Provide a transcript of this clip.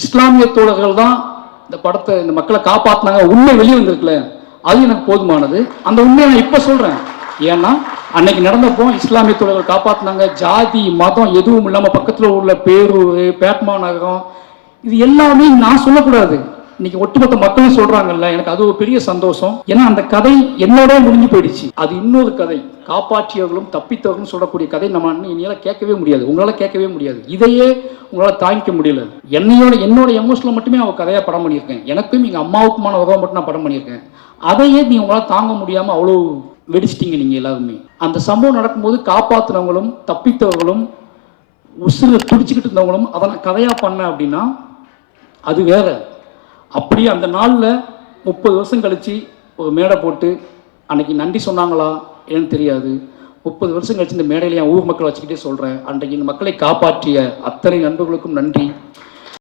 இஸ்லாமிய தோழர்கள் தான் இந்த படத்தை, இந்த மக்களை காப்பாற்றினாங்க, உண்மை வெளியே வந்திருக்குல்ல, அது எனக்கு போதுமானது. அந்த உண்மையை நான் இப்போ சொல்கிறேன். ஏன்னா அன்னைக்கு நடந்தப்போ இஸ்லாமிய தோழர்கள் காப்பாற்றினாங்க. ஜாதி மதம் எதுவும் இல்லாமல் பக்கத்தில் உள்ள பேரூர், பேட்மா நகரம், இது எல்லாமே நான் சொல்லக்கூடாது, இன்னைக்கு ஒட்டுமொத்த மக்களும் சொல்றாங்கல்ல. எனக்கு அது ஒரு பெரிய சந்தோஷம். ஏன்னா அந்த கதை என்னோட முடிஞ்சு போயிடுச்சு. அது இன்னொரு கதை, காப்பாற்றியவர்களும் தப்பித்தவர்களும் சொல்லக்கூடிய கதை நம்ம இனியால கேட்கவே முடியாது, உங்களால கேட்கவே முடியாது. இதையே உங்களால் தாங்கிக்க முடியல. என்னோட எமோஷனில் மட்டுமே அவள் கதையாக படம் பண்ணியிருக்கேன். எனக்கும் எங்கள் அம்மாவுக்குமான உறவை மட்டும் நான் படம் பண்ணியிருக்கேன். அதையே நீ உங்களால் தாங்க முடியாமல் அவ்வளோ வெடிச்சிட்டிங்க நீங்கள் எல்லாருமே. அந்த சம்பவம் நடக்கும்போது காப்பாற்றினவங்களும் தப்பித்தவர்களும் உசுரை துடிச்சுக்கிட்டு இருந்தவங்களும் அதை நான் கதையாக பண்ணேன் அப்படின்னா அது வேற. அப்படியே அந்த நாளில் 30 வருஷம் கழித்து ஒரு மேடை போட்டு அன்றைக்கி நன்றி சொன்னாங்களா ஏன்னு தெரியாது. 30 வருஷம் கழிச்சு இந்த மேடையில் என் ஊர் மக்களை வச்சுக்கிட்டே சொல்கிறேன், அன்றைக்கு இந்த மக்களை காப்பாற்றிய அத்தனை நண்பர்களுக்கும் நன்றி.